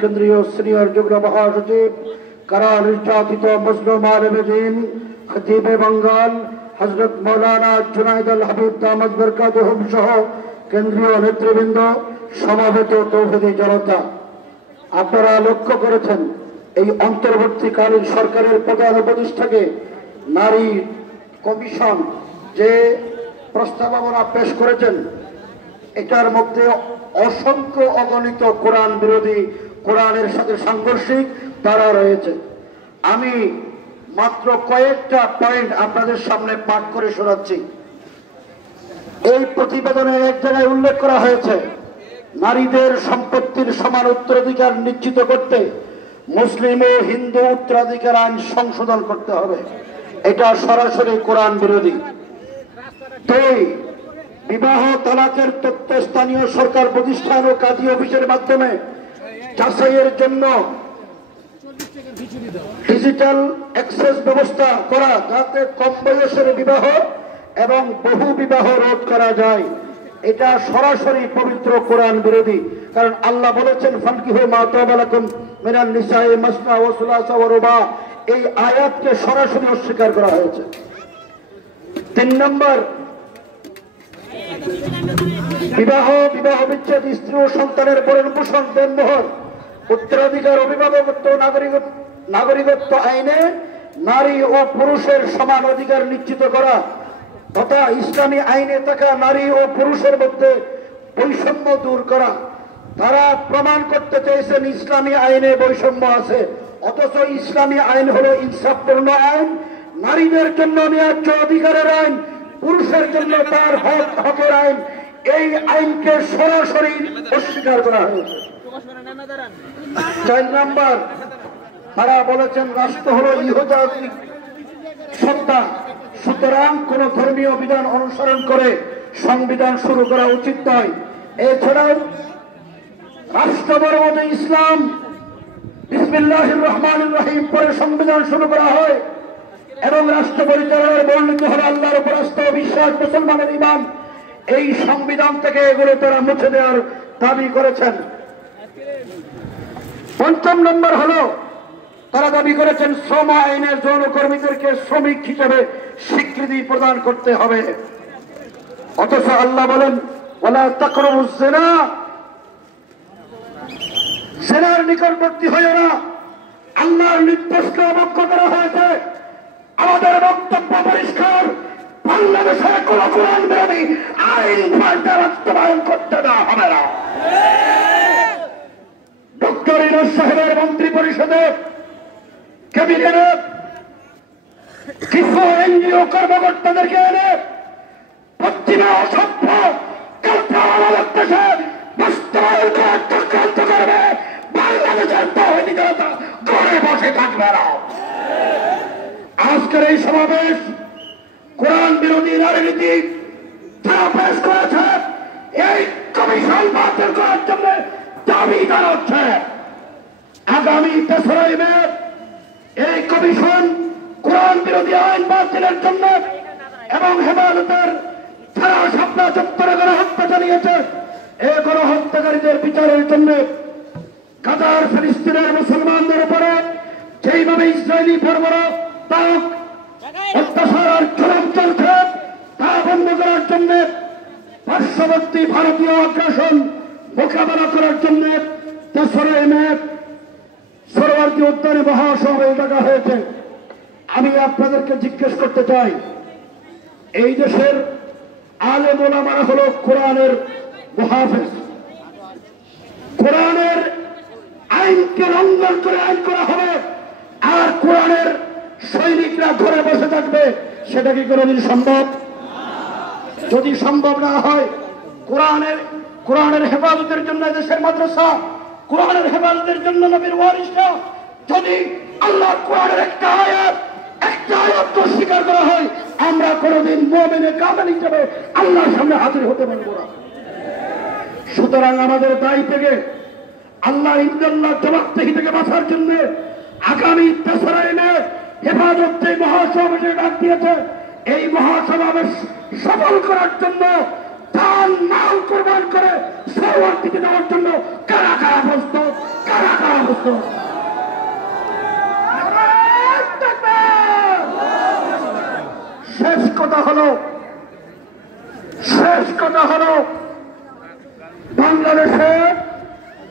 কেন্দ্রীয় সিনিয়র যুগ্ম মহাসচিব কারা নির্যাতিত মুসলিম আলেম-এ-দ্বীন খতিবে বাঙ্গাল হযরত মাওলানা জুনায়েদ আল হাবিব দামাত বরকাতুহুম সহ কেন্দ্রীয় নেতৃবৃন্দ, সমবেত তৌহিদি জনতা, আপনারা লক্ষ্য করেছেন এই অন্তর্বর্তীকালীন সরকারের প্রধান উপদেষ্টাকে নারী কমিশন যে প্রস্তাবনা পেশ করেছেন, এটার মধ্যে অসংখ্য অগণিত কোরআন বিরোধী, কোরআনের সাথে সাংঘর্ষিক ধারা রয়েছে। আমি মাত্র কয়েকটা পয়েন্ট আপনাদের সামনে পাঠ করে শোনাচ্ছি। এই প্রতিবেদনে এক জায়গায় উল্লেখ করা হয়েছে, নারীদের সম্পত্তির সমান উত্তরাধিকার নিশ্চিত করতে মুসলিম ও হিন্দু উত্তরাধিকার আইন সংশোধন করতে হবে। এটা সরাসরি কোরআন বিরোধী। দুই, বিবাহ তালাকের তথ্য স্থানীয় সরকার প্রতিষ্ঠান ও কাজী অফিসের মাধ্যমে যাচাইয়ের জন্য ডিজিটাল অ্যাক্সেস ব্যবস্থা করা, যাতে কম বয়সের বিবাহ এবং বহু বিবাহ রোধ করা যায়। এটা সরাসরি পবিত্র কোরআন বিরোধী, কারণ আল্লাহ বলেছেন ফানকিহু মা তাবা লাকুম মিনান নিসাই মাসনা ওয়া সুলাসা ওয়া রুবা। এই আয়াতকে সরাসরি অস্বীকার করা হয়েছে। 3 নম্বর, বিবাহ বিচ্ছেদ, স্ত্রী ও সন্তানের ভরণ পোষণ, দেনমোহর, উত্তরাধিকার, অভিভাবকত্ব, নাগরিকত্ব আইনে নারী ও পুরুষের সমান অধিকার নিশ্চিত করা তথা ইসলামী আইনে থাকা নারী ও পুরুষের মধ্যে বৈষম্য দূর করা। তারা প্রমাণ করতে চেয়েছেন ইসলামী আইনে বৈষম্য আছে, অথচ ইসলামী আইন হলো ইনসাফপূর্ণ আইন, নারীদের জন্য ন্যায্য অধিকারের আইন, পুরুষের জন্য তার হকের আইন। এই আইনকে সরাসরি অস্বীকার করা হয়েছে। 4 নম্বর, তারা বলেছেন রাষ্ট্র হলো ইহুদাত্মিক সত্তা, সুতরাং কোন ধর্মীয় বিধান অনুসরণ করে সংবিধান শুরু করা উচিত নয়। এছাড়াও রাষ্ট্রধর্ম ইসলাম, বিসমিল্লাহির রহমানির রহিম পরে সংবিধান শুরু করা হয় এবং রাষ্ট্র পরিচালনার বর্ণিত হল আল্লাহর উপর আস্থা ও বিশ্বাস, মুসলমানের ঈমান। এই সংবিধান থেকে এগুলো তারা মুছে দেওয়ার দাবি করেছেন। 5 নম্বর হলো, তারা দাবি করেছেন শ্রম আইনের যৌনকর্মীদেরকে শ্রমিক হিসেবে স্বীকৃতি প্রদান করতে হবে, অথচ আল্লাহ বলেন ওয়ালা তাকরাবুজ জিনা, জিনার নিকটবর্তী হইও না। আল্লাহর নির্দেশকে অবজ্ঞা করা হয়েছে। আমাদের বক্তব্য পরিষ্কার, বাংলাদেশে কোন কোরআন বিরোধী আইন বাস্তবায়ন করতে দেওয়া হবে না। ডক্টর ইউনূস সাহেবের মন্ত্রী পরিষদে, ক্যাবিনেটে কিছু এনজিও কর্মকর্তাদেরকে এনে পশ্চিমা অসভ্য কালচা আমাদের দেশে বাস্তবায়ন করার চক্রান্ত করবে। বাংলাদেশের তৌহিদি জনতা ঘরে বসে থাকবে না। আজকের এই সমাবেশ কোরআন বিরোধী রাজনীতি যারা পেশ করেছে, এই কমিশন বাতিল করার জন্য দাবি জানাচ্ছে। আগামী 3রা মে এই কমিশন কোরআন বিরোধী আইন বাতিলের জন্য এবং হেফাজতের যারা শাপলা চত্বরে গণহত্যা চালিয়েছে, এই গণহত্যাকারীদের বিচারের জন্য কাতার ফিলিস্তিনের মুসলমানদের উপরে যেইভাবে ইসরায়েলি বর্বরতামূলক অত্যাচার আর জুলুম চলছে, তা বন্ধ করার জন্য পার্শ্ববর্তী ভারতীয় আগ্রাসন মোকাবেলা করার জন্য 3রা মে সরোয়ার্দী উদ্যানে মহাসমাবেশ ডাকা হয়েছে। আমি আপনাদেরকে জিজ্ঞেস করতে চাই, এই দেশের আলেম ওলামারা হলো কোরআনের মুহাফেজ। কোরআনের আইনকে লঙ্ঘন করে আইন করা হবে আর কোরআনের সৈনিকরা ঘরে বসে থাকবে, সেটা কি কোনোদিন সম্ভব? যদি সম্ভব না হয়, কোরআনের হেফাজতের জন্য দেশের মাদ্রাসা, কোরআনের হেফাজতের জন্য নবীর ওয়ারিসরা, যদি আল্লাহ কোরআনের একটা আয়াত স্বীকার করা হয়, আমরা কোনোদিন মুমিনে কামেল হিসেবে আল্লাহর সামনে হাজির হতে পারবো না। সুতরাং আমাদের দায়ী থেকে আল্লাহ ইনশাআল্লাহ জবাবদিহি থেকে বাঁচার জন্য আগামী 3রা মে হেফাজত যে মহাসমাবেশে ডাক দিয়েছে, এই মহাসমাবেশ সফল করার জন্য জান মাল কোরবান করে সরওয়ার্দীতে যাওয়ার জন্য কারা কারা প্রস্তুত, কারা শেষ কথা হলো বাংলাদেশে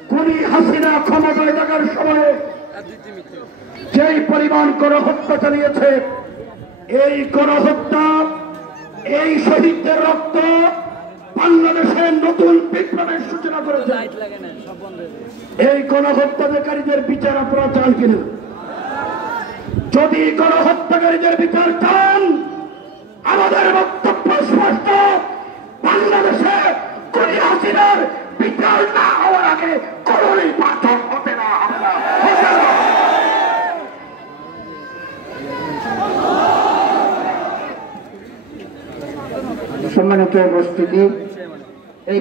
খুনি হাসিনা ক্ষমতায় থাকার সময়ে যেই পরিমাণ গণহত্যা চালিয়েছে, এই গণহত্যা, এই শহীদদের রক্ত বাংলাদেশের নতুন বিপ্লবের সূচনা করেছে। এই গণহত্যাকারীদের বিচার আপনারা চান কিনা? যদি গণহত্যাকারীদের বিচার চান, আমাদের বক্তব্য স্পষ্ট, বাংলাদেশে খুনি হাসিনার বিচার না হওয়ার আগে কোনো নির্বাচন হবে না। সম্মানিত উপস্থিতি, এই